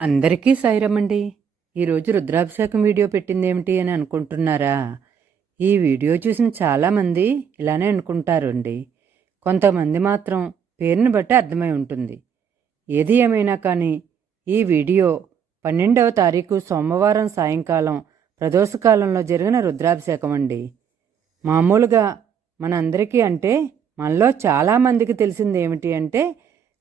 అందరికీ సాయిరమండి. ఈరోజు రుద్రాభిషేకం వీడియో పెట్టిందేమిటి అని అనుకుంటున్నారా? ఈ వీడియో చూసిన చాలామంది ఇలానే అనుకుంటారు అండి. కొంతమంది మాత్రం పేరుని బట్టి అర్థమై ఉంటుంది. ఏది ఏమైనా కానీ ఈ వీడియో పన్నెండవ తారీఖు సోమవారం సాయంకాలం ప్రదోషకాలంలో జరిగిన రుద్రాభిషేకం అండి. మామూలుగా మనందరికీ అంటే మనలో చాలామందికి తెలిసింది ఏమిటి అంటే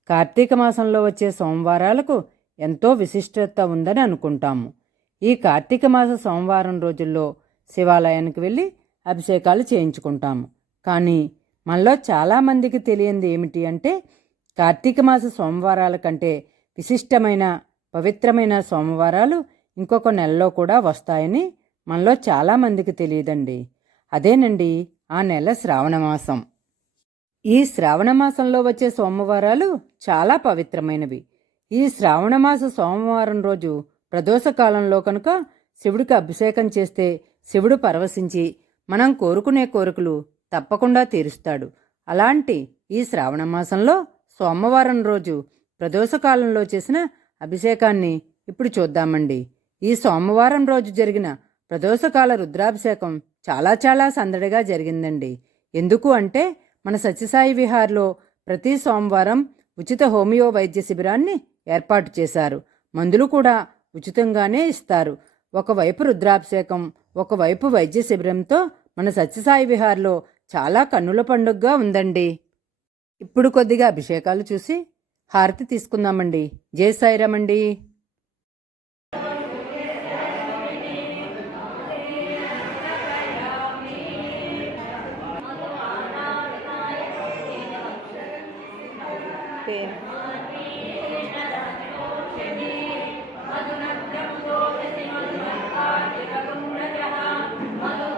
కార్తీక మాసంలో వచ్చే సోమవారాలకు ఎంతో విశిష్టత ఉందని అనుకుంటాము. ఈ కార్తీక మాస సోమవారం రోజుల్లో శివాలయానికి వెళ్ళి అభిషేకాలు చేయించుకుంటాము. కానీ మనలో చాలామందికి తెలియంది ఏమిటి అంటే కార్తీక మాస సోమవారాల కంటే విశిష్టమైన పవిత్రమైన సోమవారాలు ఇంకొక నెలలో కూడా వస్తాయని మనలో చాలామందికి తెలియదండి. అదేనండి ఆ నెల శ్రావణమాసం ఈ శ్రావణ మాసంలో వచ్చే సోమవారాలు చాలా పవిత్రమైనవి. ఈ శ్రావణమాస సోమవారం రోజు ప్రదోషకాలంలో కనుక శివుడికి అభిషేకం చేస్తే శివుడు పరవశించి మనం కోరుకునే కోరికలు తప్పకుండా తీరుస్తాడు. అలాంటి ఈ శ్రావణ మాసంలో సోమవారం రోజు ప్రదోషకాలంలో చేసిన అభిషేకాన్ని ఇప్పుడు చూద్దామండి. ఈ సోమవారం రోజు జరిగిన ప్రదోషకాల రుద్రాభిషేకం చాలా చాలా సందడిగా జరిగిందండి. ఎందుకు అంటే మన సత్యసాయి విహార్లో ప్రతి సోమవారం ఉచిత హోమియో వైద్య శిబిరాన్ని ఏర్పాటు చేశారు. మందులు కూడా ఉచితంగానే ఇస్తారు. ఒకవైపు రుద్రాభిషేకం ఒకవైపు వైద్య శిబిరంతో మన సత్యసాయి విహార్లో చాలా కన్నుల పండుగగా ఉందండి. ఇప్పుడు కొద్దిగా అభిషేకాలు చూసి హారతి తీసుకుందామండి. జై సాయిరామండి. తండ్రి మధునగ్రం దోషసి మధుమత్తా తిలకం రజః మధు